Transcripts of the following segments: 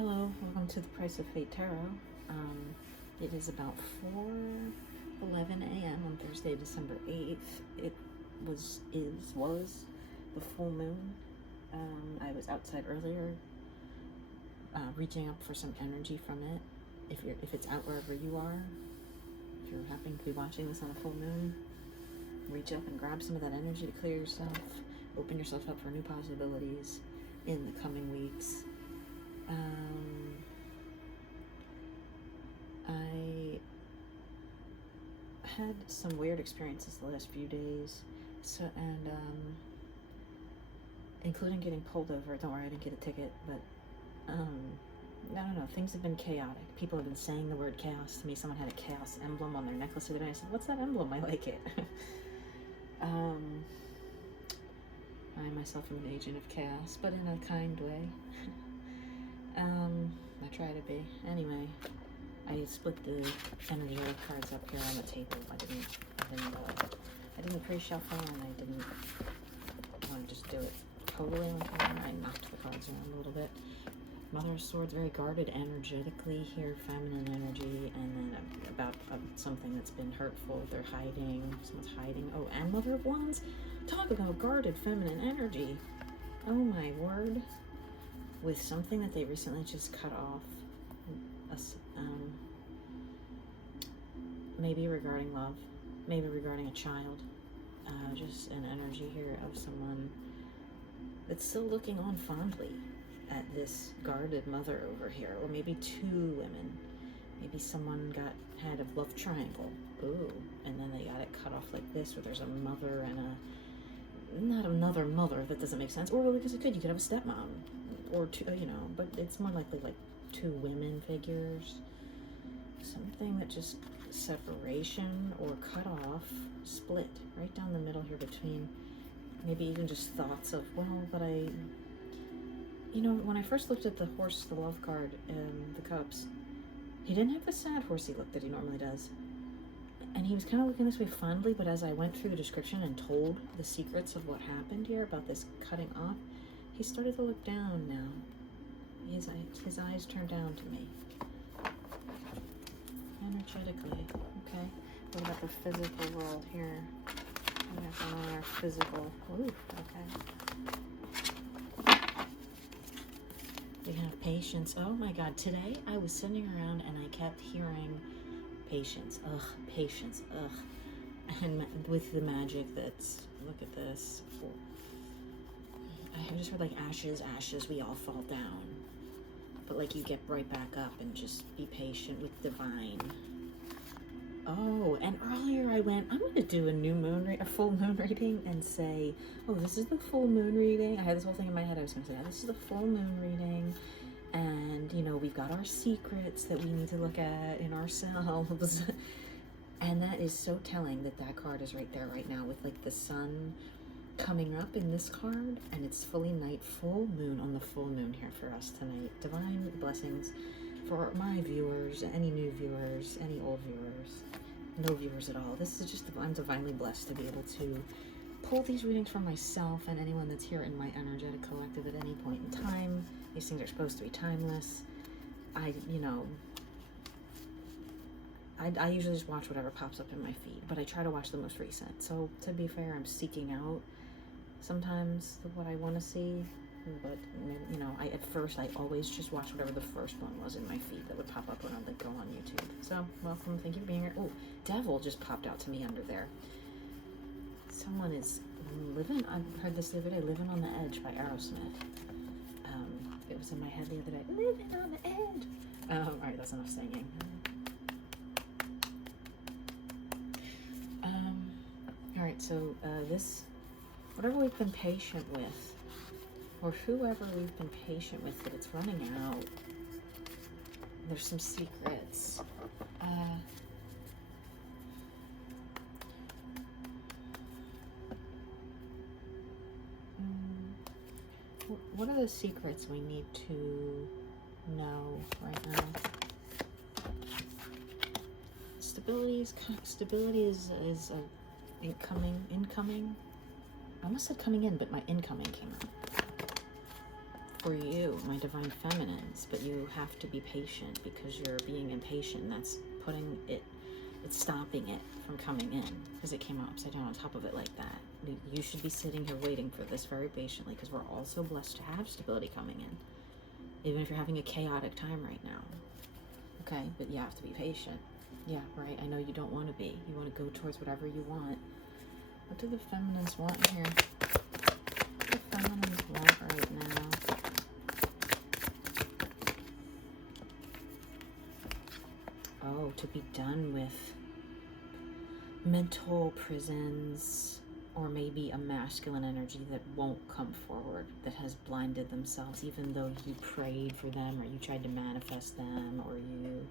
Hello, welcome to the Price of Fate Tarot. It is about 4:11 a.m. on Thursday, December 8th. It was the full moon. I was outside earlier, reaching up for some energy from it. If it's out wherever you are, if you're happening to be watching this on a full moon, reach up and grab some of that energy to clear yourself, open yourself up for new possibilities in the coming weeks. I had some weird experiences the last few days, including getting pulled over. Don't worry, I didn't get a ticket, but I don't know, things have been chaotic. People have been saying the word chaos to me. Someone had a chaos emblem on their necklace the other day. I said, "What's that emblem? I like it." I myself am an agent of chaos, but in a kind way. I try to be. Anyway, I split the energy cards up here on the table. I didn't pre-shuffle, and I didn't want to just do it totally like that. I knocked the cards around a little bit. Mother of Swords, very guarded energetically here, feminine energy, and then about something that's been hurtful. They're hiding. Someone's hiding. Oh, and Mother of Wands. Talk about guarded feminine energy. Oh my word. With something that they recently just cut off. Maybe regarding love, maybe regarding a child. Just an energy here of someone that's still looking on fondly at this guarded mother over here, or maybe two women. Maybe someone had a love triangle. Ooh, and then they got it cut off like this, where there's a mother and not another mother. That doesn't make sense. Or because you could have a stepmom, or two, but it's more likely like two women figures. Something that just separation or cut off, split right down the middle here between maybe even just thoughts of, well, but when I first looked at the horse, the love card, the cups, he didn't have the sad horsey look that he normally does. And he was kind of looking this way fondly, but as I went through the description and told the secrets of what happened here about this cutting off, he started to look down now. His eyes turned down to me. Energetically, okay? What about the physical world here? We have on our physical. Ooh, okay. We have patience. Oh my God, today I was sitting around and I kept hearing patience. Ugh, patience, ugh. And with the magic that's, look at this. I just heard like ashes, ashes, we all fall down. But like you get right back up and just be patient with divine. Oh, and earlier I went, I'm going to do a full moon reading and say, oh, this is the full moon reading. I had this whole thing in my head. I was going to say, oh, this is the full moon reading. And, we've got our secrets that we need to look at in ourselves. And that is so telling that card is right there right now with like the sun coming up in this card, and it's fully night, full moon on the full moon here for us tonight. Divine blessings for my viewers, any new viewers, any old viewers, no viewers at all. This is just, I'm divinely blessed to be able to pull these readings for myself and anyone that's here in my energetic collective at any point in time. These things are supposed to be timeless. I usually just watch whatever pops up in my feed, but I try to watch the most recent. So to be fair, I'm seeking out sometimes what I want to see, but at first I always just watch whatever the first one was in my feed that would pop up when I would go on YouTube. So welcome, thank you for being here. Oh, Devil just popped out to me under there. Someone is living, I heard this the other day, Living on the Edge by Aerosmith. It was in my head the other day, living on the edge. All right, that's enough singing. All right, so whatever we've been patient with, or whoever we've been patient with, that it's running out. There's some secrets. What are the secrets we need to know right now? Stability is incoming. I almost said coming in, but my incoming came out. for you, my divine feminines, but you have to be patient because you're being impatient. That's putting it, it's stopping it from coming in because it came out upside down on top of it like that. You should be sitting here waiting for this very patiently because we're also blessed to have stability coming in, even if you're having a chaotic time right now. Okay, but you have to be patient. Yeah, right. I know you don't want to be. You want to go towards whatever you want. What do the feminines want here? What do the feminines want right now? Oh, to be done with mental prisons, or maybe a masculine energy that won't come forward, that has blinded themselves, even though you prayed for them, or you tried to manifest them, or you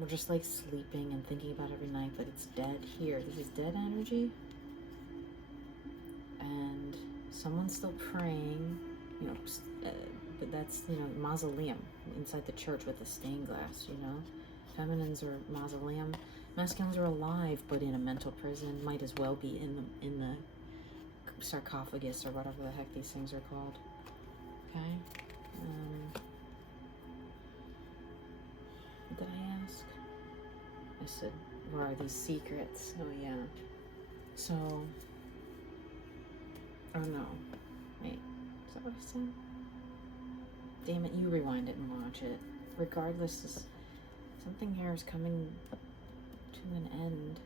were just like sleeping and thinking about every night, but it's dead here. This is dead energy. And someone's still praying, you know, but that's, you know, mausoleum inside the church with the stained glass, you know. Feminines are mausoleum. Masculines are alive, but in a mental prison. Might as well be in the sarcophagus or whatever the heck these things are called. Okay. What did I ask? I said, where are these secrets? Oh yeah. So, oh no. Wait, is that what I said? Damn it, you rewind it and watch it. Regardless, something here is coming to an end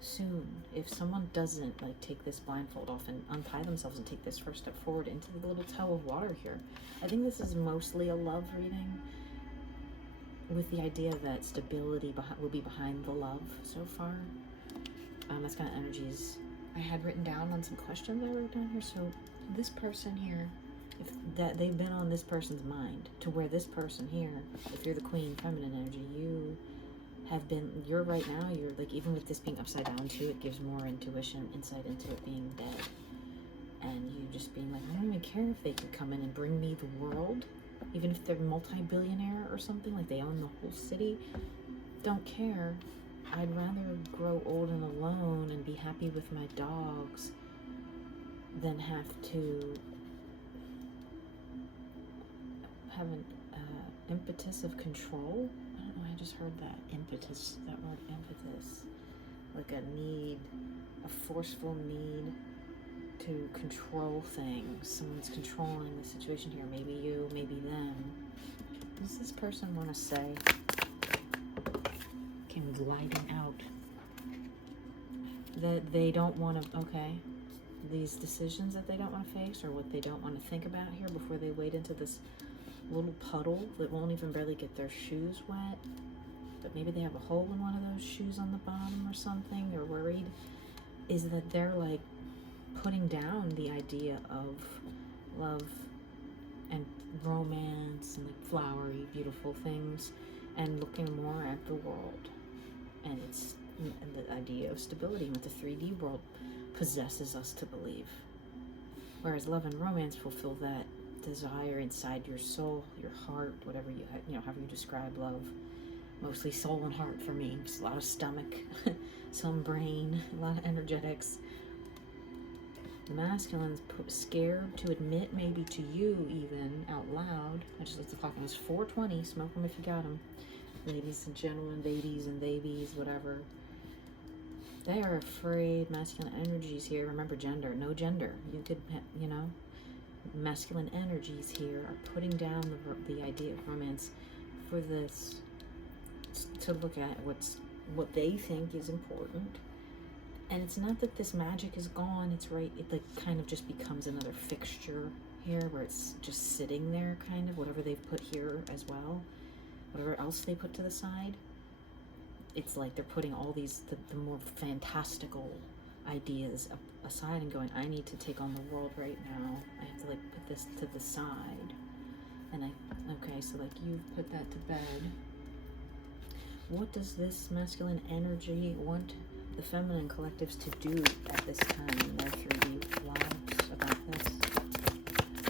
soon. If someone doesn't like take this blindfold off and untie themselves and take this first step forward into the little toe of water here. I think this is mostly a love reading, with the idea that stability will be behind the love so far. That's kind of energies I had written down on some questions I wrote down here. So this person here, if that they've been on this person's mind, to where this person here, if you're the queen feminine energy, you have been, you're right now, you're like, even with this being upside down too, it gives more intuition, insight into it being dead. And you just being like, I don't even care if they could come in and bring me the world, even if they're multi-billionaire or something, like they own the whole city. Don't care. I'd rather grow old and alone and be happy with my dogs than have to have an impetus of control. I don't know, I just heard that impetus, that word impetus, like a need, a forceful need to control things. Someone's controlling the situation here. Maybe you, maybe them. What does this person want to say? Came gliding out. That they don't want to, okay, these decisions that they don't want to face, or what they don't want to think about here before they wade into this little puddle that won't even barely get their shoes wet, but maybe they have a hole in one of those shoes on the bottom or something. They're worried, is that they're like putting down the idea of love and romance and like flowery, beautiful things, and looking more at the world. And it's the idea of stability, what the 3D world possesses us to believe. Whereas love and romance fulfill that desire inside your soul, your heart, whatever you know, however you describe love. Mostly soul and heart for me. Just a lot of stomach, some brain, a lot of energetics. The masculine's scared to admit, maybe to you even out loud. I just looked at the clock and it was 4:20. Smoke them if you got them. Ladies and gentlemen, babies and babies, whatever. They are afraid. Masculine energies here. Remember, gender. No gender. You could, you know, masculine energies here are putting down the idea of romance for this, to look at what they think is important. And it's not that this magic is gone. It's right. It like kind of just becomes another fixture here, where it's just sitting there, kind of whatever they've put here as well, whatever else they put to the side. It's like they're putting all these the more fantastical ideas aside and going, I need to take on the world right now. I have to like put this to the side. And okay, so like you've put that to bed. What does this masculine energy want the feminine collectives to do at this time in their 3D lives about this?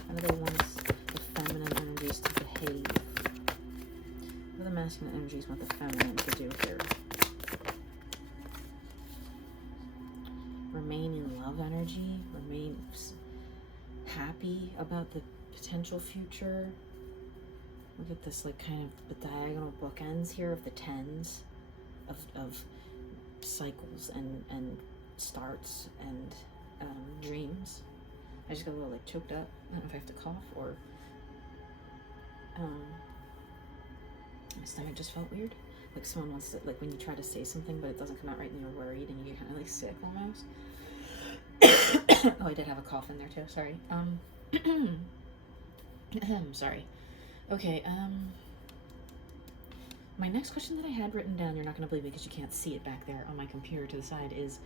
How do they want the feminine energies to behave? What do the masculine energies want the feminine to do here? Remain in love energy, remain happy about the potential future. Look at this, like, kind of the diagonal bookends here of the tens of cycles and starts and dreams. I just got a little, like, choked up. I don't know if I have to cough or my stomach just felt weird. Like someone wants to, like when you try to say something but it doesn't come out right and you're worried and you get kind of like sick almost. Oh, I did have a cough in there too, sorry. Sorry. Okay, my next question that I had written down, you're not going to believe it because you can't see it back there on my computer to the side, is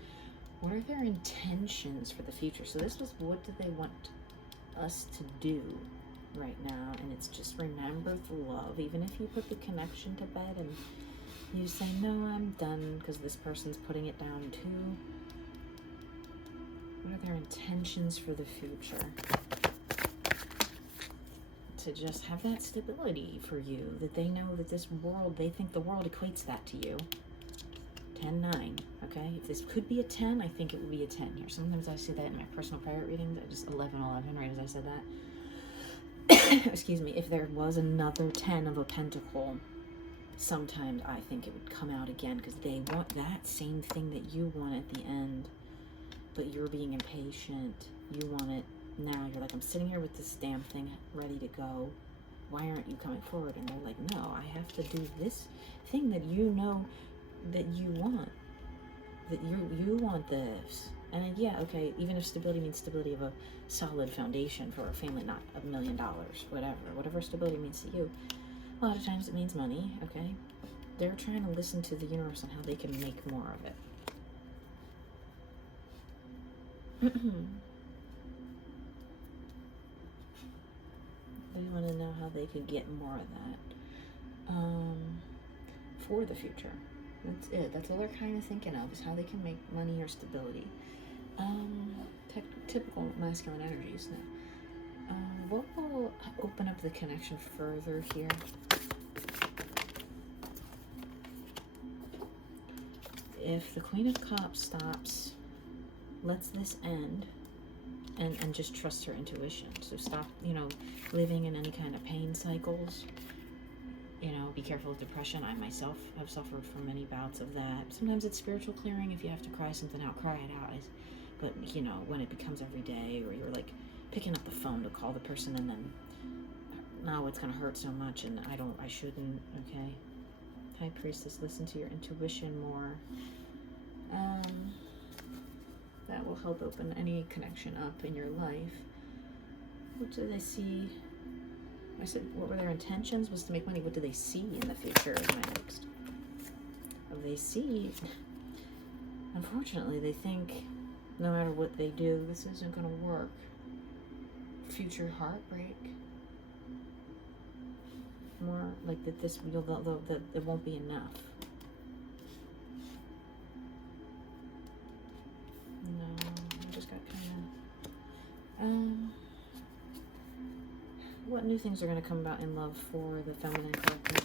what are their intentions for the future? So this was, what do they want us to do right now? And it's just remember the love. Even if you put the connection to bed and you say, no, I'm done, because this person's putting it down too. What are their intentions for the future? To just have that stability for you, that they know that this world, they think the world equates that to you. 10-9, okay? If this could be a 10, I think it would be a 10 here. Sometimes I see that in my personal private readings, just 11-11, right as I said that. Excuse me. If there was another 10 of a pentacle, sometimes I think it would come out again, because they want that same thing that you want at the end, but you're being impatient. You want it now. You're like, I'm sitting here with this damn thing ready to go. Why aren't you coming forward? And they're like, no, I have to do this thing that you know that you want. That you want this. And then, yeah, okay, even if stability means stability of a solid foundation for a family, not $1 million, whatever stability means to you. A lot of times it means money, okay? They're trying to listen to the universe on how they can make more of it. They want to know how they could get more of that for the future. That's it. That's all they're kind of thinking of, is how they can make money or stability. Typical masculine energies. Now, what will open up the connection further here? If the Queen of Cups stops, lets this end, and just trust her intuition. So stop, living in any kind of pain cycles. Be careful with depression. I myself have suffered from many bouts of that. Sometimes it's spiritual clearing. If you have to cry something out, cry it out. But, when it becomes every day, or you're like picking up the phone to call the person and then, no, it's going to hurt so much and I shouldn't, okay? High Priestess, listen to your intuition more. That will help open any connection up in your life. What do they see? I said, what were their intentions? Was to make money. What do they see in the future is my next. They see, unfortunately, they think no matter what they do, this isn't going to work. Future heartbreak. More like that this, that it won't be enough. No, I just got kind of... what new things are going to come about in love for the feminine collective?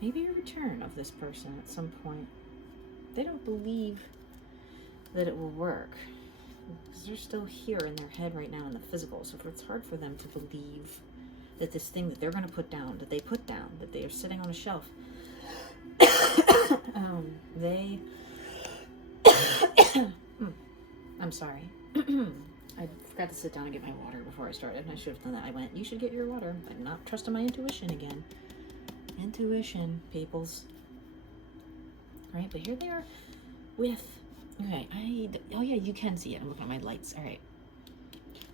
Maybe a return of this person at some point. They don't believe that it will work, because they're still here in their head right now in the physical. So if it's hard for them to believe that this thing that they're going to put down, that they put down, that they are sitting on a shelf, they... I'm sorry. I forgot to sit down and get my water before I started. I should have done that. I went, you should get your water. I'm not trusting my intuition again. Intuition, peoples. Right, but here they are with... Okay, oh yeah, you can see it. I'm looking at my lights. All right.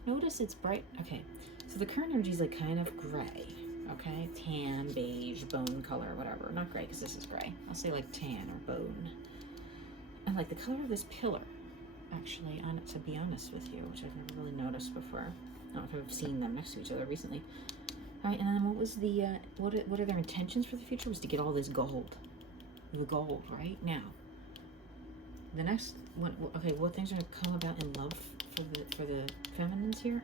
Notice it's bright. Okay, so the current energy is like kind of gray. Okay, tan, beige, bone color, whatever. Not gray, because this is gray. I'll say like tan or bone. And like the color of this pillar, actually, to be honest with you, which I've never really noticed before. I don't know if I've seen them next to each other recently. All right, and then what was the, what are their intentions for the future? Was to get all this gold. The gold, right? Now, the next one, okay, what things are going to come about in love for the feminines here?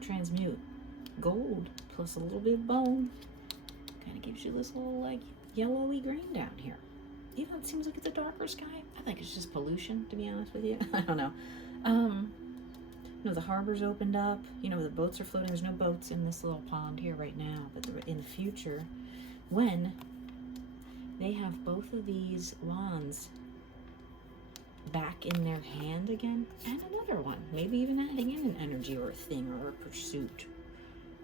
Transmute. Gold plus a little bit of bone. Kind of gives you this little, like, yellowy green down here. even though it seems like it's a darker sky, I think it's just pollution, to be honest with you. I don't know. The harbor's opened up. The boats are floating. There's no boats in this little pond here right now, but in the future, when they have both of these wands back in their hand again, and another one, maybe even adding in an energy or a thing or a pursuit,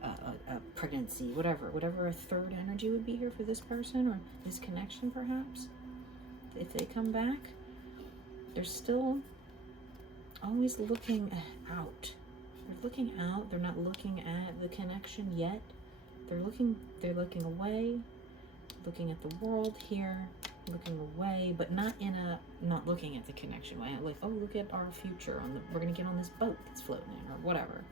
a pregnancy, whatever a third energy would be here for this person or this connection, perhaps. If they come back, they're still always looking out. They're looking out. They're not looking at the connection yet. They're looking away, looking at the world here, looking away, but not looking at the connection way. Like, oh, look at our future. We're gonna get on this boat that's floating or whatever.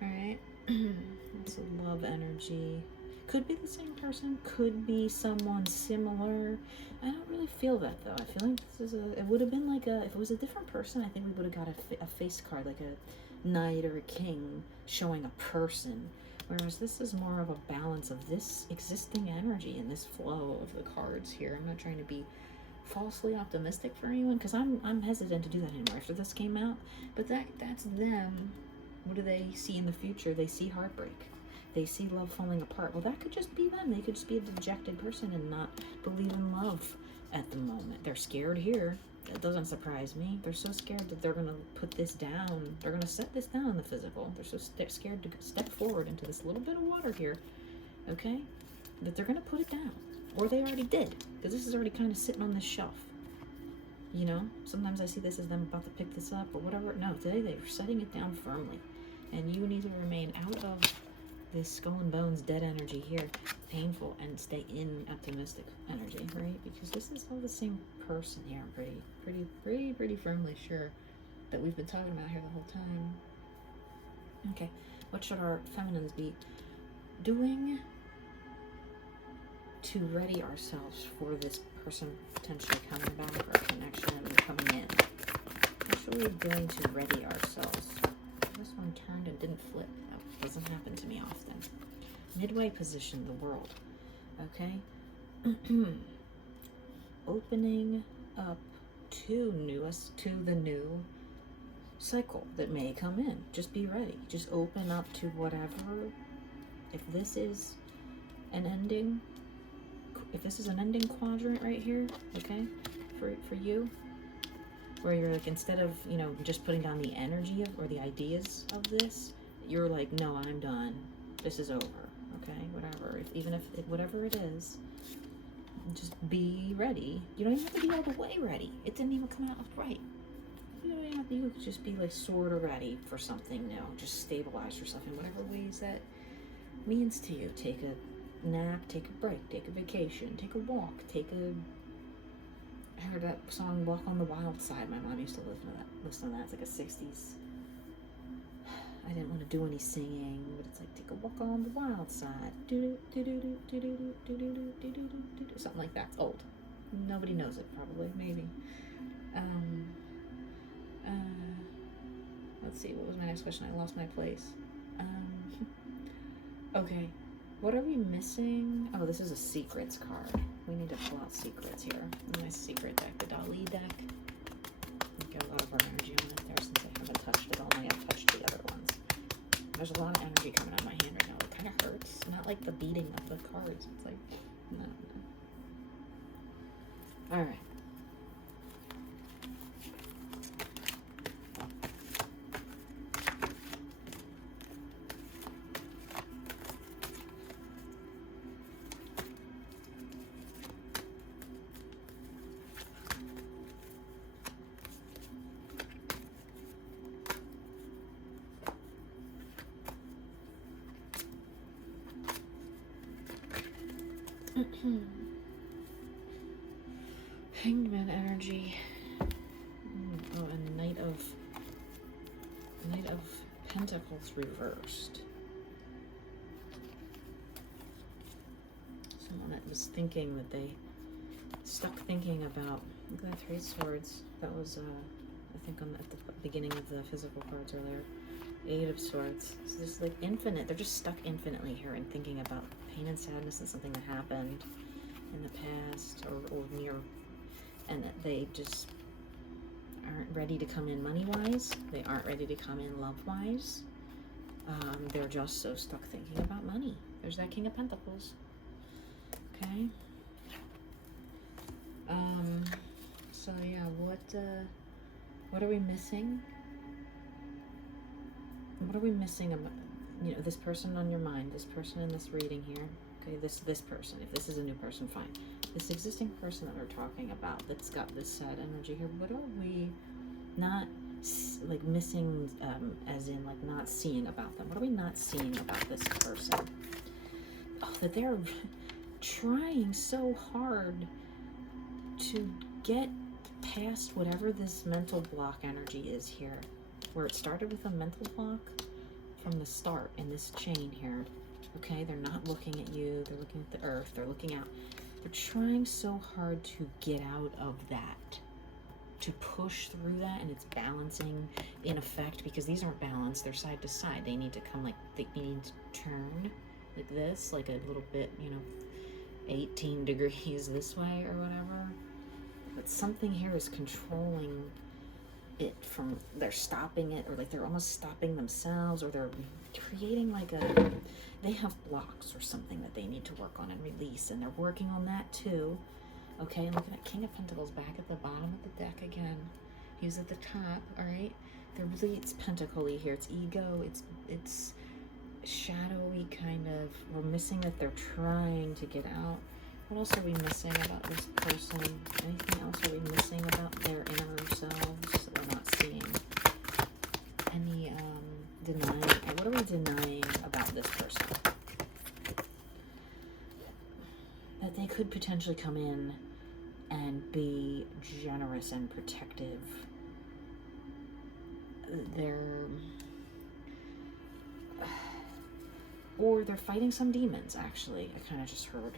All right. It's a love energy. Could be the same person. Could be someone similar. I don't really feel that though. I feel like this is it would have been like if it was a different person, I think we would have got a face card, like a knight or a king showing a person. Whereas this is more of a balance of this existing energy and this flow of the cards here. I'm not trying to be falsely optimistic for anyone, because I'm hesitant to do that anymore after this came out. But that's them. What do they see in the future? They see heartbreak. They see love falling apart. Well, that could just be them. They could just be a dejected person and not believe in love at the moment. They're scared here. That doesn't surprise me. They're so scared that they're going to put this down. They're going to set this down in the physical. They're so scared to step forward into this little bit of water here, okay, that they're going to put it down. Or they already did, because this is already kind of sitting on this shelf. Sometimes I see this as them about to pick this up or whatever. No, today they're setting it down firmly. And you need to remain out of this skull and bones dead energy here, painful, and stay in optimistic energy, right? Because this is all the same person here. I'm pretty firmly sure that we've been talking about here the whole time. Okay, what should our feminines be doing to ready ourselves for this person potentially coming back or connection coming in? What should we be doing to ready ourselves? This one turned and didn't flip. That doesn't happen to me often. Midway position, the world. Okay? Opening up to the new cycle that may come in. Just be ready. Just open up to whatever. If this is an ending quadrant right here, okay, for you, where you're like, instead of just putting down the energy or the ideas of this, you're like, no, I'm done, this is over, okay, whatever. Even if whatever it is, just be ready. You don't even have to be all the way ready. It didn't even come out right. You could just be like sort of ready for something new. Just stabilize yourself in whatever ways that means to you. Take a nap, take a break, take a vacation, take a walk, I heard that song, Walk on the Wild Side. My mom used to listen to that. It's like a 60s. I didn't want to do any singing, but it's like, take a walk on the wild side. Something like that. It's old. Nobody knows it, probably. Maybe. Let's see, what was my next question? I lost my place. Okay. What are we missing? Oh, this is a secrets card. We need to pull out secrets here. My secret deck, the Dali deck. We've got a lot of our energy on it there since I haven't touched it. Only I've touched the other ones. There's a lot of energy coming out of my hand right now. It kind of hurts. Not like the beating of the cards. It's like, no. All right. Hangman energy. Oh, and Knight of Pentacles reversed. Someone that was thinking that they stuck thinking about. Look at that Three of Swords. That was I think at the beginning of the physical cards earlier. Eight of Swords. So there's like infinite. They're just stuck infinitely here and thinking about pain and sadness and something that happened. in the past or near, and that they just aren't ready to come in money-wise. They aren't ready to come in love-wise. They're just so stuck thinking about money. There's that King of Pentacles. Okay. So yeah, what are we missing? What are we missing about, you know, this person on your mind, this person in this reading here? Okay, this person. If this is a new person, fine. This existing person that we're talking about that's got this sad energy here, what are we not like missing, as in like not seeing about them? What are we not seeing about this person? Oh, that they're trying so hard to get past whatever this mental block energy is here, where it started with a mental block from the start in this chain here. Okay, they're not looking at you, they're looking at the earth, they're looking out. They're trying so hard to get out of that, to push through that, and it's balancing in effect, because these aren't balanced, they're side to side. They need to come like, they need to turn like this, like a little bit, you know, 18 degrees this way or whatever. But something here is controlling it from, they're stopping it, or like they're almost stopping themselves, or they're creating like a, they have blocks or something that they need to work on and release, and they're working on that too. Okay, and look at that King of Pentacles back at the bottom of the deck again. He's at the top, all right? They're really, it's pentacle-y here. It's ego, it's shadowy kind of. We're missing that they're trying to get out. What else are we missing about this person? Anything else are we missing about their inner selves that we're not seeing? Any denying? What are we denying about this person? That they could potentially come in and be generous and protective. Or they're fighting some demons, actually. I kind of just heard.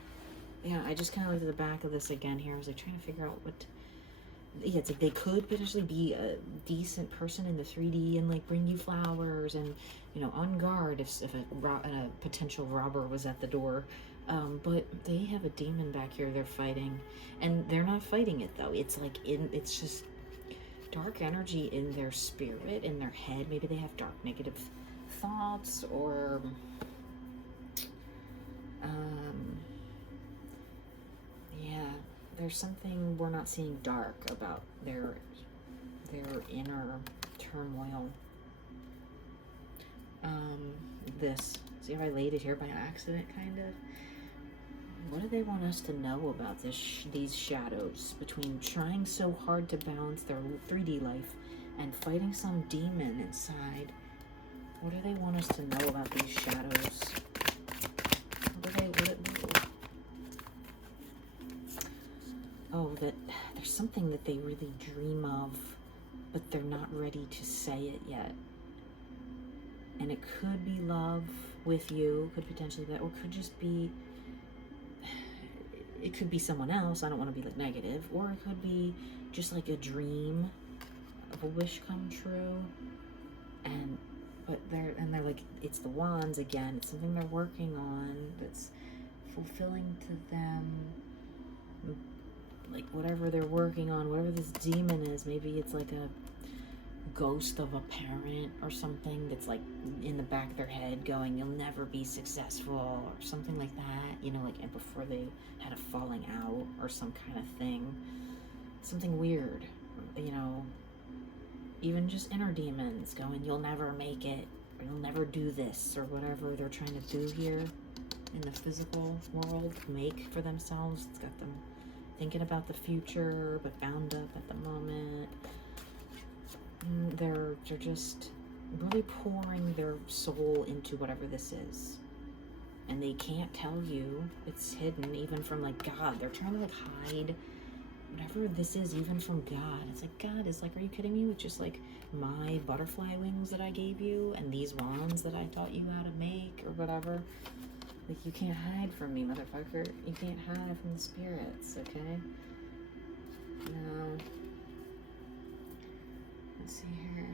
Yeah, I just kind of looked at the back of this again here. I was like trying to figure out what... Yeah, it's like they could potentially be a decent person in the 3D and like bring you flowers and, you know, on guard if a potential robber was at the door. But they have a demon back here they're fighting, and they're not fighting it though. It's like it's just dark energy in their spirit, in their head. Maybe they have dark negative thoughts, or yeah, there's something we're not seeing dark about their inner turmoil. See how I laid it here by accident, kind of? What do they want us to know about these shadows between trying so hard to balance their 3D life and fighting some demon inside? What do they want us to know about these shadows? Oh, that there's something that they really dream of, but they're not ready to say it yet. And it could be love with you, could potentially be that, or could just be, it could be someone else. I don't want to be like negative. Or it could be just like a dream of a wish come true. And they're like, it's the wands again. It's something they're working on that's fulfilling to them. Like whatever they're working on, whatever this demon is, maybe it's like a ghost of a parent or something that's like in the back of their head going, you'll never be successful, or something like that, you know, like, and before they had a falling out or some kind of thing, something weird, you know, even just inner demons going, you'll never make it, or you'll never do this, or whatever they're trying to do here in the physical world, make for themselves. It's got them thinking about the future, but bound up at the moment. They're just really pouring their soul into whatever this is. And they can't tell you. It's hidden even from like God. They're trying to like hide whatever this is even from God. It's like, God is like, are you kidding me with just like my butterfly wings that I gave you and these wands that I taught you how to make or whatever? Like, you can't hide from me, motherfucker. You can't hide from the spirits, okay? Now, let's see here.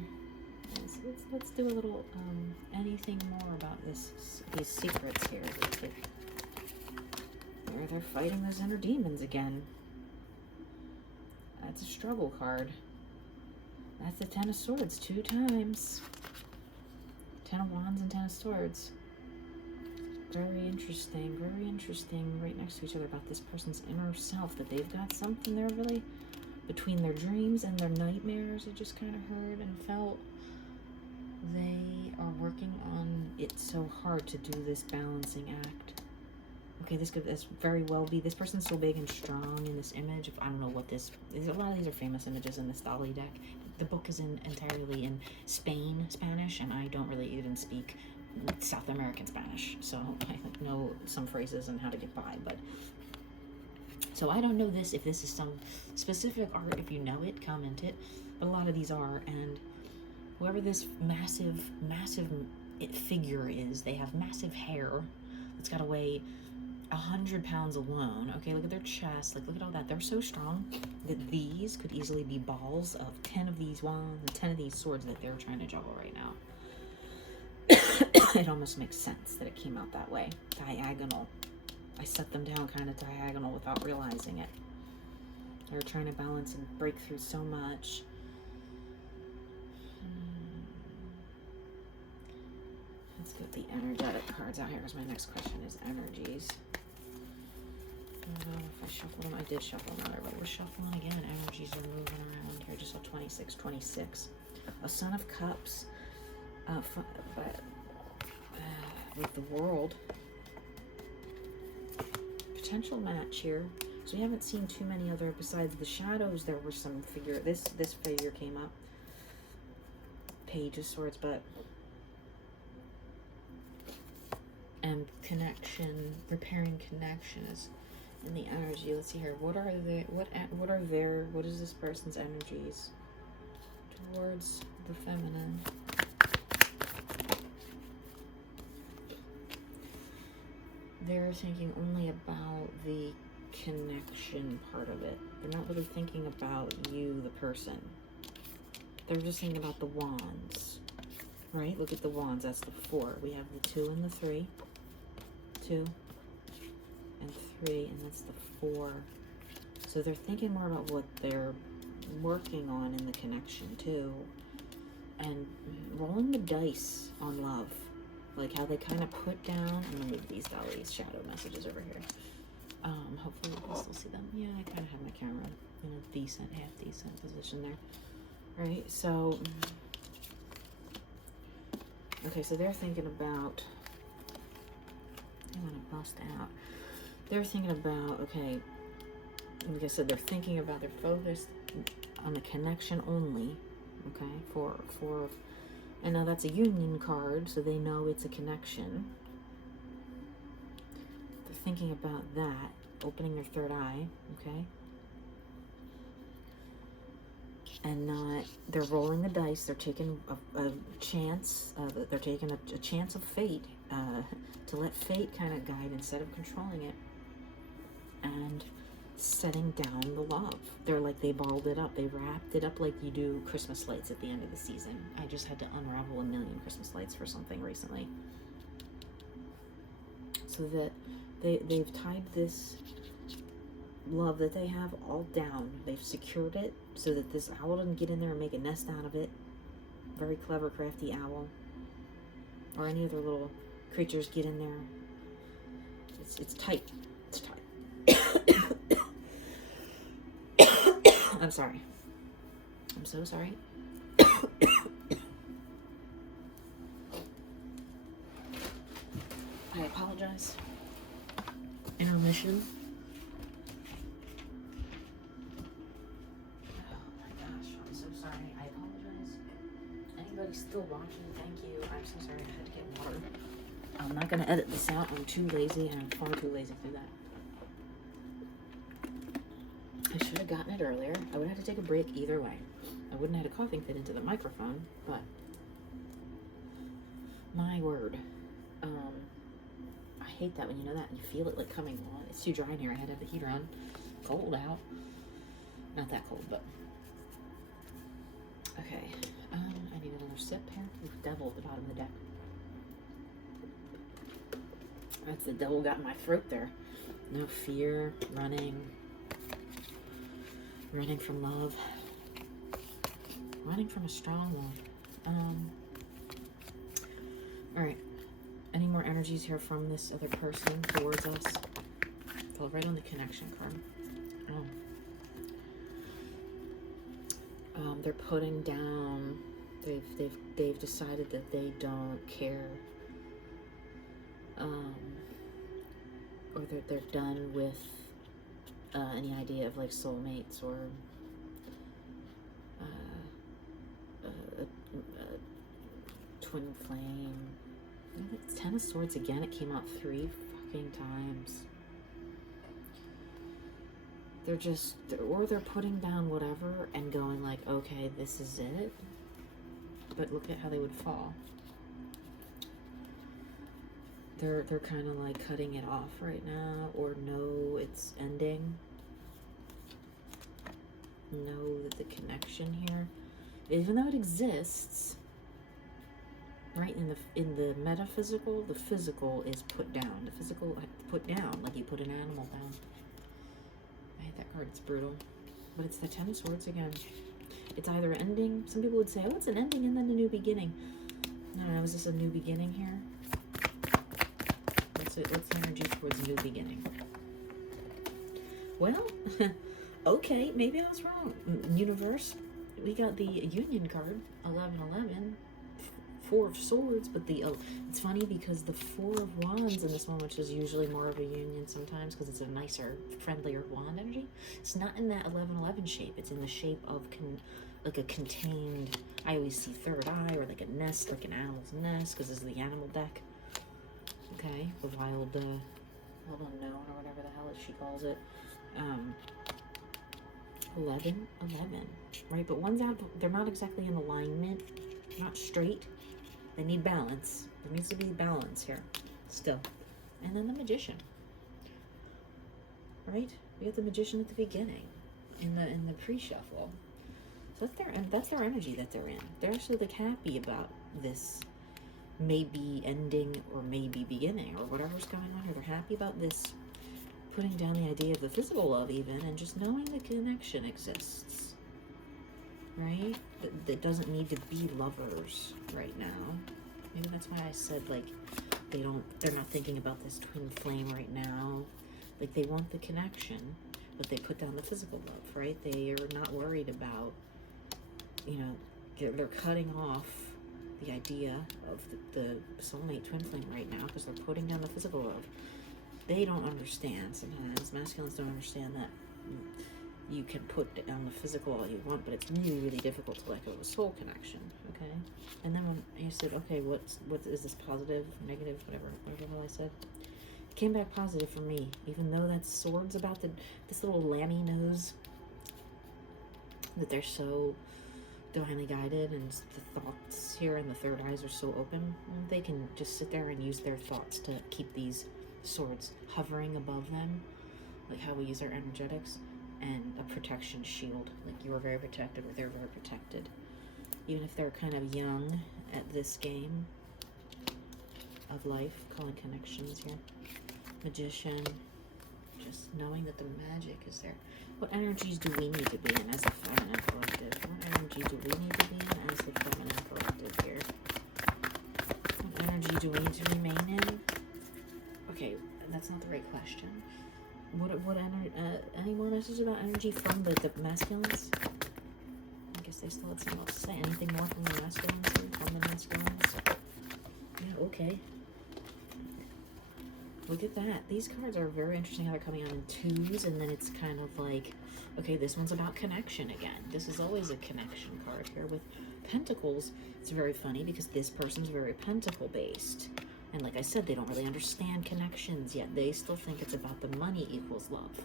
Let's do a little, anything more about these secrets here. There they're fighting those inner demons again. That's a struggle card. That's the Ten of Swords 2 times. 10 of Wands and 10 of Swords. Very interesting, right next to each other about this person's inner self, that they've got something there really between their dreams and their nightmares. I just kind of heard and felt they are working on it so hard to do this balancing act. Okay, this could very well be, this person's so big and strong in this image. I don't know what this is. A lot of these are famous images in this Dali deck. The book is entirely in Spanish, and I don't really even speak South American Spanish, so I know some phrases and how to get by, but so I don't know this, if this is some specific art. If you know it, comment it, but a lot of these are, and whoever this massive figure is, they have massive hair that's got to weigh 100 pounds alone. Okay, look at their chest, like look at all that. They're so strong that these could easily be balls of 10 of these wands and 10 of these swords that they're trying to juggle right now. It almost makes sense that it came out that way. Diagonal. I set them down kind of diagonal without realizing it. They're trying to balance and break through so much. Let's get the energetic cards out here, because my next question is energies. I don't know if I shuffled them. I did shuffle them out. We're shuffling again. Energies are moving around here. Just saw 26, 26. A Son of Cups. With the World. Potential match here. So we haven't seen too many other, besides the shadows, there were some figure, this figure came up. Page of Swords, but and connection, repairing connection is in the energy. Let's see here. What is this person's energies towards the feminine? They're thinking only about the connection part of it. They're not really thinking about you, the person. They're just thinking about the wands, right? Look at the wands. That's the 4. We have the 2 and the 3. 2 and 3, and that's the 4. So they're thinking more about what they're working on in the connection too, and rolling the dice on love. Like how they kind of put down, I'm gonna leave these Dali's shadow messages over here. Hopefully you can still see them. Yeah, I kind of have my camera in a decent, half decent position there. Right, so, okay, so they're thinking about, I want to bust out. They're thinking about, okay, like I said, they're thinking about, they're focused on the connection only, okay, for and now that's a union card, so they know it's a connection. They're thinking about that, opening their third eye, okay? And not, they're rolling the dice, they're taking a chance, they're taking a chance of fate, to let fate kind of guide instead of controlling it. And setting down the love. They're like, they balled it up. They wrapped it up like you do Christmas lights at the end of the season. I just had to unravel a million Christmas lights for something recently. So that they've tied this love that they have all down. They've secured it so that this owl doesn't get in there and make a nest out of it. Very clever, crafty owl. Or any other little creatures get in there. It's tight. It's tight. I'm sorry. I'm so sorry. I apologize. Intermission. Oh my gosh, I'm so sorry. I apologize. Anybody still watching, thank you. I'm so sorry. I had to get water. I'm not going to edit this out. I'm too lazy, and I'm far too lazy to do that. I should have gotten it earlier. I would have had to take a break either way. I wouldn't have had a coughing fit into the microphone, but my word. I hate that when you know that and you feel it like coming on. It's too dry in here. I had to have the heater on. Cold out. Not that cold, but okay. I need another sip here. We've devil at the bottom of the deck. That's the devil got in my throat there. No fear, running from love, running from a strong one. All right, any more energies here from this other person towards us? Fell right on the connection card. They're putting down. They've decided that they don't care, or that they're done with any idea of like soulmates or twin flame. It's Ten of Swords again. It came out 3 fucking times. They're putting down whatever and going like, okay, this is it. But look at how they would fall. They're kind of like cutting it off right now, or no, it's ending. Know that the connection here, even though it exists, right, in the metaphysical, the physical is put down. The physical put down, like you put an animal down. I hate that card, it's brutal. But it's the Ten of Swords again. It's either ending, some people would say, oh, it's an ending and then a new beginning. No, is this a new beginning here? What's the energy towards a new beginning? Well, okay, maybe I was wrong. Universe, we got the Union card, 1111. 4 of Swords, but it's funny because the 4 of Wands in this one, which is usually more of a union sometimes because it's a nicer, friendlier wand energy, it's not in that 1111 shape. It's in the shape of like a contained, I always see third eye, or like a nest, like an animal's nest, because this is the animal deck. Okay, the wild unknown, or whatever the hell she calls it. 11, right? But one's out, they're not exactly in alignment, not straight. They need balance. There needs to be balance here, still. And then the Magician, right? We got the Magician at the beginning, in the pre-shuffle. So that's their energy that they're in. They're actually like happy about this, maybe ending or maybe beginning or whatever's going on here. They're happy about this, putting down the idea of the physical love even, and just knowing the connection exists. Right? That doesn't need to be lovers right now. Maybe that's why I said like they're not thinking about this twin flame right now. Like they want the connection, but they put down the physical love, right? They are not worried about, they're cutting off the idea of the soulmate twin flame right now because they're putting down the physical love. They don't understand sometimes. Masculines don't understand that you can put down the physical all you want, but it's really, really difficult to let go of a soul connection, okay? And then when you said, okay, what is this, positive, negative, whatever the hell I said? It came back positive for me, even though that Swords about this little lammy nose, that they're so divinely guided, and the thoughts here and the third eyes are so open. They can just sit there and use their thoughts to keep these swords hovering above them, like how we use our energetics. And a protection shield, like you're very protected or they're very protected, even if they're kind of young at this game of life. Calling connections here. Magician, just knowing that the magic is there. What energies do we need to be in as a feminine collective? What energy do we need to be in as the feminine collective here? What energy do we need to remain in? Okay, that's not the right question. What energy? Any more messages about energy from the masculines? I guess they still had something else to say. Anything more from the masculines? From the masculines? Yeah. Okay. Look at that. These cards are very interesting. How they're coming out in 2s, and then it's kind of like, okay, this one's about connection again. This is always a connection card here with Pentacles. It's very funny because this person's very Pentacle based. And like I said, they don't really understand connections yet. They still think it's about the money equals love.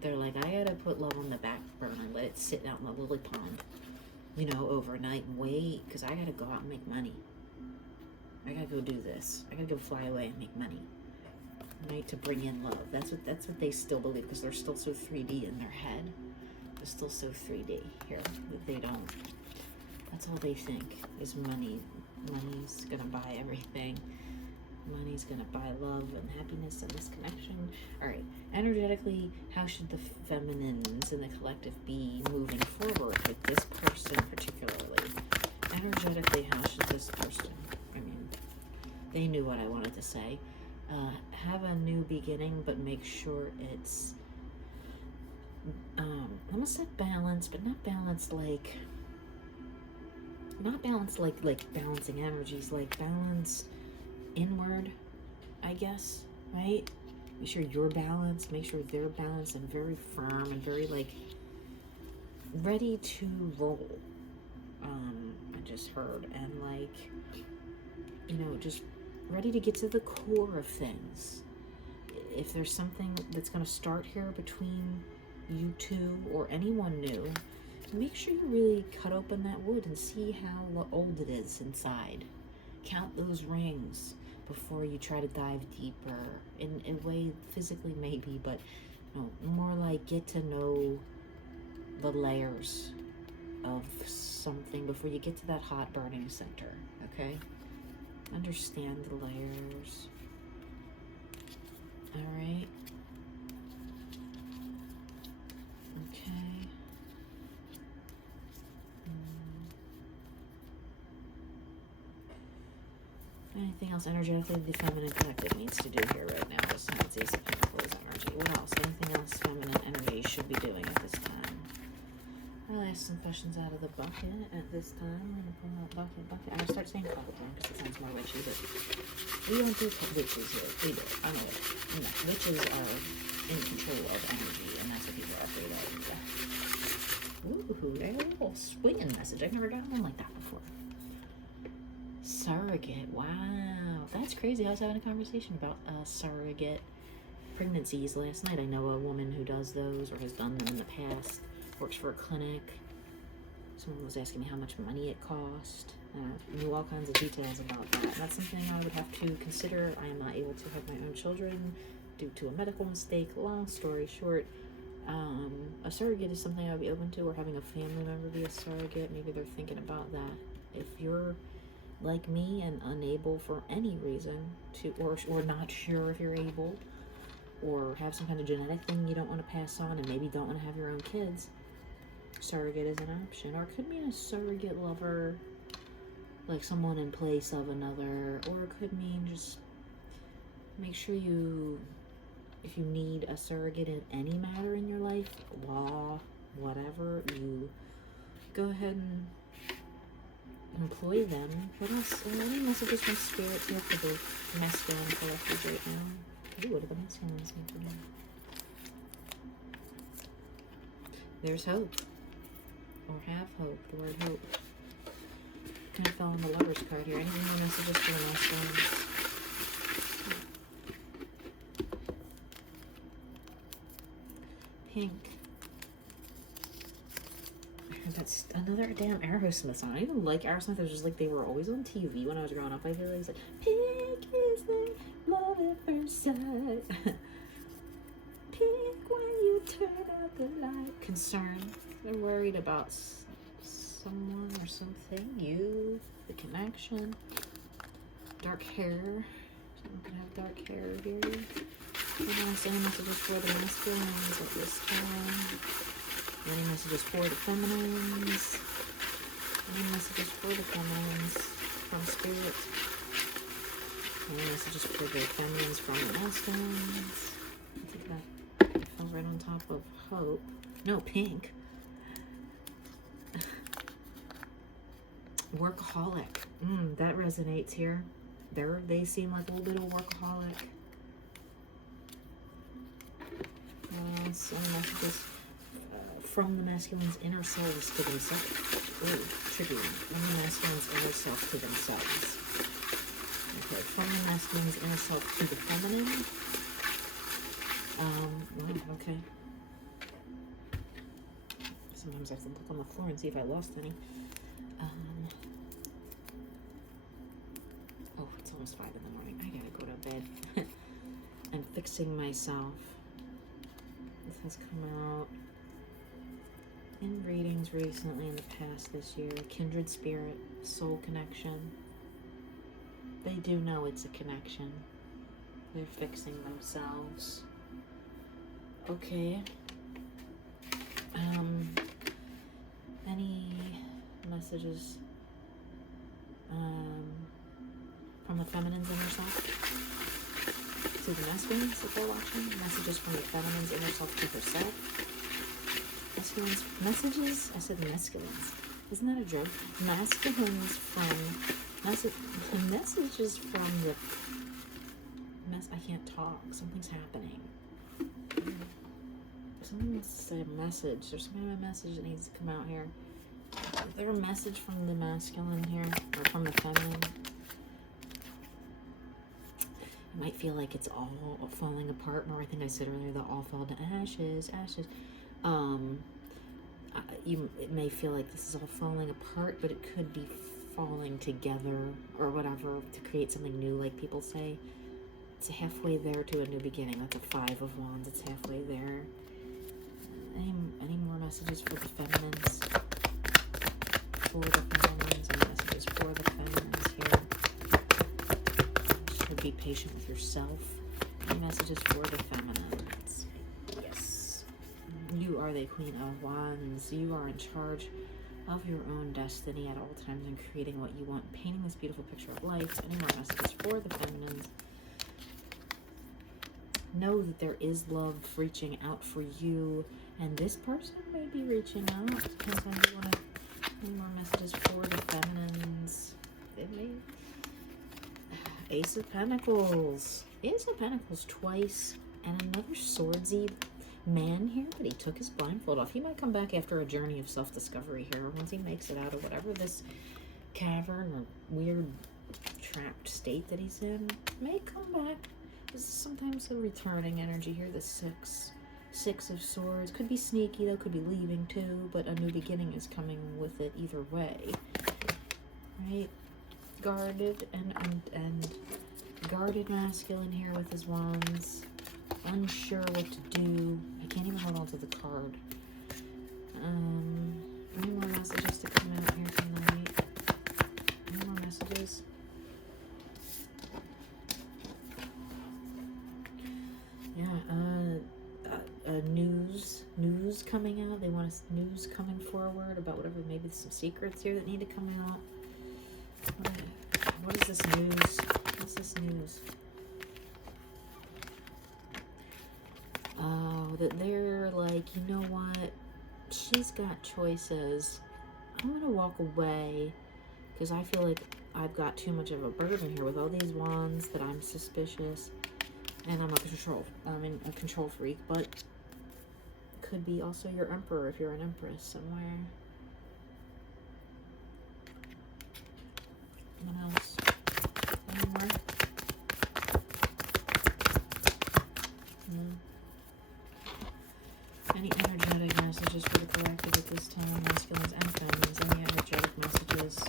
They're like, I gotta put love on the back burner and let it sit out in the lily pond, overnight and wait, because I gotta go out and make money. I gotta go do this. I gotta go fly away and make money, right? To bring in love. That's what they still believe, because they're still so 3D in their head. They're still so 3D here that they don't. That's all they think is money. Money's gonna buy everything. Money's gonna buy love and happiness in this connection. All right, energetically, how should the feminines in the collective be moving forward with this person particularly? Energetically, how should this person, I mean, they knew what I wanted to say. Have a new beginning, but make sure it's, I almost said balance, but not balanced like balancing energies, like balance inward, I guess, right? Make sure you're balanced, make sure they're balanced and very firm and very like ready to roll. I just heard, and like, you know, just ready to get to the core of things. If there's something that's going to start here between you two or anyone new, make sure you really cut open that wood and see how old it is inside. Count those rings before you try to dive deeper. In a way, physically maybe, but no, more like get to know the layers of something before you get to that hot burning center, okay? Understand the layers. All right. Okay. Anything else energetically the feminine collective needs to do here right now? This time it's Ace of Pentacles energy. What else? Anything else feminine energy should be doing at this time? I'll ask some questions out of the bucket at this time. I'm going to pull out bucket. I'll start saying bucket again because it sounds more witchy, but we don't do witches here. We do. I know it. No, witches are in control of energy, and that's what people are afraid of. Ooh, there's a little swinging message. I've never gotten one like that before. Surrogate. Wow. That's crazy. I was having a conversation about surrogate pregnancies last night. I know a woman who does those or has done them in the past. Works for a clinic. Someone was asking me how much money it cost. I knew all kinds of details about that. That's something I would have to consider. I am not able to have my own children due to a medical mistake. Long story short, a surrogate is something I would be open to, or having a family member be a surrogate. Maybe they're thinking about that. If you're like me and unable for any reason to, or not sure if you're able, or have some kind of genetic thing you don't want to pass on and maybe don't want to have your own kids, surrogate is an option. Or it could mean a surrogate lover, like someone in place of another, or it could mean just make sure you, if you need a surrogate in any matter in your life, law, whatever, you go ahead and employ them. What else? Any messages from spirit here for the masculine collective right now? Ooh, what are the masculines mean for me? There's hope. Or have hope. The word hope. Kind of fell on the Lover's card here. Any more messages for the masculines? Pink. That's another damn Aerosmith song. I even like Aerosmith. It was just like they were always on TV when I was growing up. I feel like it's like, pink is the love at first sight. Pink when you turn out the light. Concern. They're worried about someone or something. You, the connection. Dark hair. Someone could have dark hair here. Any messages for the masculines at this time? Any messages for the feminines? Any messages for the feminines from spirit? Any messages for the feminines from the masculines? I think that fell right on top of hope. No, pink. Workaholic. That resonates here. They seem like a little bit of workaholic. Some messages from the masculine's inner selves to themselves. Ooh, tricky one. From the masculine's inner self to themselves. Okay, from the masculine's inner self to the feminine. Wow, okay. Sometimes I have to look on the floor and see if I lost any. Oh, it's almost 5 in the morning. I gotta go to bed. I'm fixing myself. This has come out in readings recently in the past this year. Kindred spirit, soul connection. They do know it's a connection. They're fixing themselves. Okay. Any messages from the feminines in yourself to the masculines that they're watching? Messages from the feminines in yourself to herself? Masculines, messages? I said masculines. Isn't that a joke? Masculines from messages from the I can't talk. Something's happening. Someone wants to say a message. There's some kind of a message that needs to come out here. Is there a message from the masculine here? Or from the feminine? It might feel like it's all falling apart. Remember, I think I said earlier that all fall to ashes, ashes. It may feel like this is all falling apart, but it could be falling together or whatever to create something new, like people say. It's halfway there to a new beginning. That's a 5 of Wands. It's halfway there. Any more messages for the feminines? For the feminines. Any messages for the feminines here? Just be patient with yourself. Any messages for the feminines? Yes. You are the Queen of Wands. You are in charge of your own destiny at all times and creating what you want. Painting this beautiful picture of life. Any more messages for the feminines? Know that there is love reaching out for you, and this person may be reaching out. Depends on you want to. Any more messages for the feminines? Ace of Pentacles. Ace of Pentacles twice, and another swordsy man here, but he took his blindfold off. He might come back after a journey of self-discovery here. Once he makes it out of whatever this cavern or weird trapped state that he's in, may come back. This is sometimes a returning energy here. The six of swords. Could be sneaky though, could be leaving too, but a new beginning is coming with it either way. Right? Guarded and guarded masculine here with his wands. Unsure what to do. I can't even hold on to the card. Any more messages to come out here tonight? Any more messages? News coming out. They want news coming forward about whatever. Maybe there's some secrets here that need to come out. What is this news? What's this news? Oh, that they're like, you know what? She's got choices. I'm gonna walk away because I feel like I've got too much of a burden here with all these wands that I'm suspicious. And I'm a control freak, but could be also your emperor if you're an empress somewhere. What else? Any more? Any energetic messages for the collective at this time? Masculines and feminines. Any energetic messages?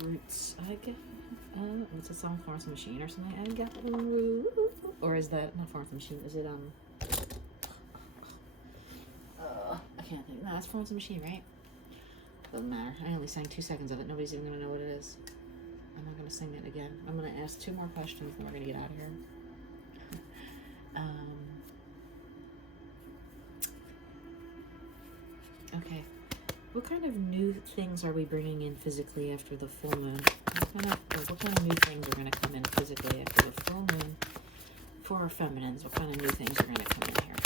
Roots. I get. What's a song? Florence and the Machine or something? I got roots. Or is that not Florence and the Machine? Is it I can't think. No, that's Florence and the Machine, right? Doesn't matter. I only sang 2 seconds of it. Nobody's even gonna know what it is. I'm not gonna sing it again. I'm gonna ask 2 more questions, and we're gonna get out of here. Okay. What kind of new things are we bringing in physically after the full moon? What kind of new things are going to come in physically after the full moon for our feminines? What kind of new things are going to come in here?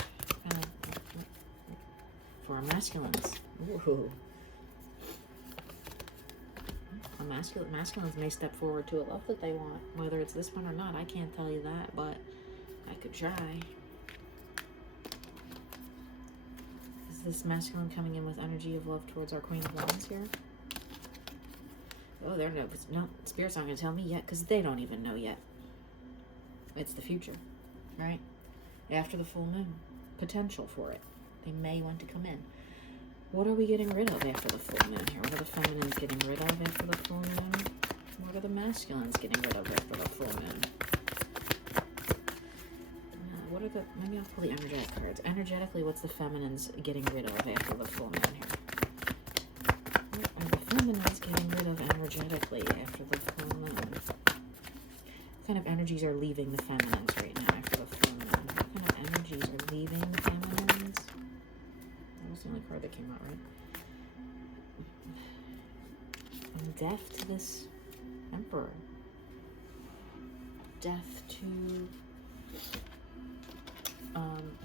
For our masculines. Ooh. Masculines may step forward to a love that they want. Whether it's this one or not, I can't tell you that, but I could try. This masculine coming in with energy of love towards our Queen of Wands here. Oh, they're no spirits aren't going to tell me yet because they don't even know yet. It's the future, right? After the full moon, potential for it. They may want to come in. What are we getting rid of after the full moon here? What are the feminines getting rid of after the full moon? What are the masculines getting rid of after the full moon? What are the, maybe I'll pull the energetic cards. Energetically, what's the feminines getting rid of after the full moon here? What are the feminines getting rid of energetically after the full moon? What kind of energies are leaving the feminines right now after the full moon? What kind of energies are leaving the feminines? That was the only card that came out, right? And death to this Emperor. Death to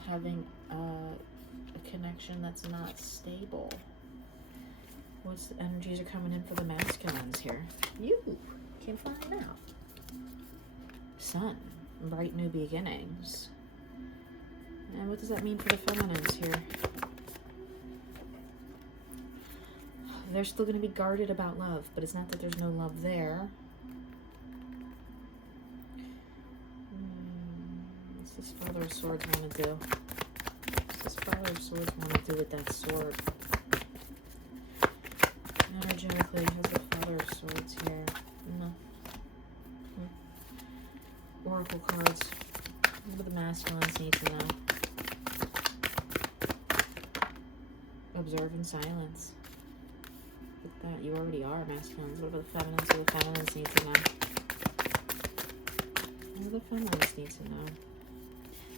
having a connection that's not stable. What's the energies are coming in for the masculines here? You can find out. Sun, bright new beginnings. And what does that mean for the feminines here? They're still going to be guarded about love, but it's not that there's no love there. What's this Father of Swords want to do? What's this Father of Swords want to do with that sword? Energetically, has the Father of Swords here? No. Oracle cards. What do the masculines need to know? Observe in silence. Look at that. You already are masculines. What about the feminines? What do the feminines need to know? What do the feminines need to know?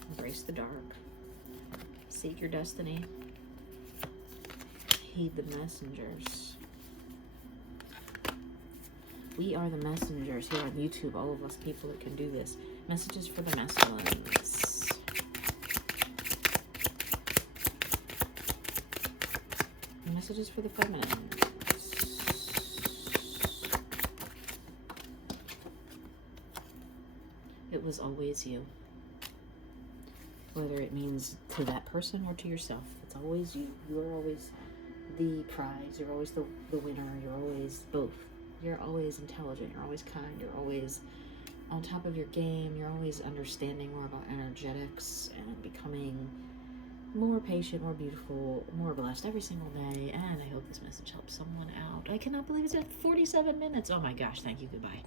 Embrace the dark. Seek your destiny. Heed the messengers. We are the messengers here on YouTube. All of us people that can do this. Messages for the masculines. Messages for the feminines. It was always you. Whether it means to that person or to yourself, it's always you. You're always the prize. You're always the winner. You're always both. You're always intelligent. You're always kind. You're always on top of your game. You're always understanding more about energetics and becoming more patient, more beautiful, more blessed every single day. And I hope this message helps someone out. I cannot believe it's at 47 minutes. Oh my gosh. Thank you. Goodbye.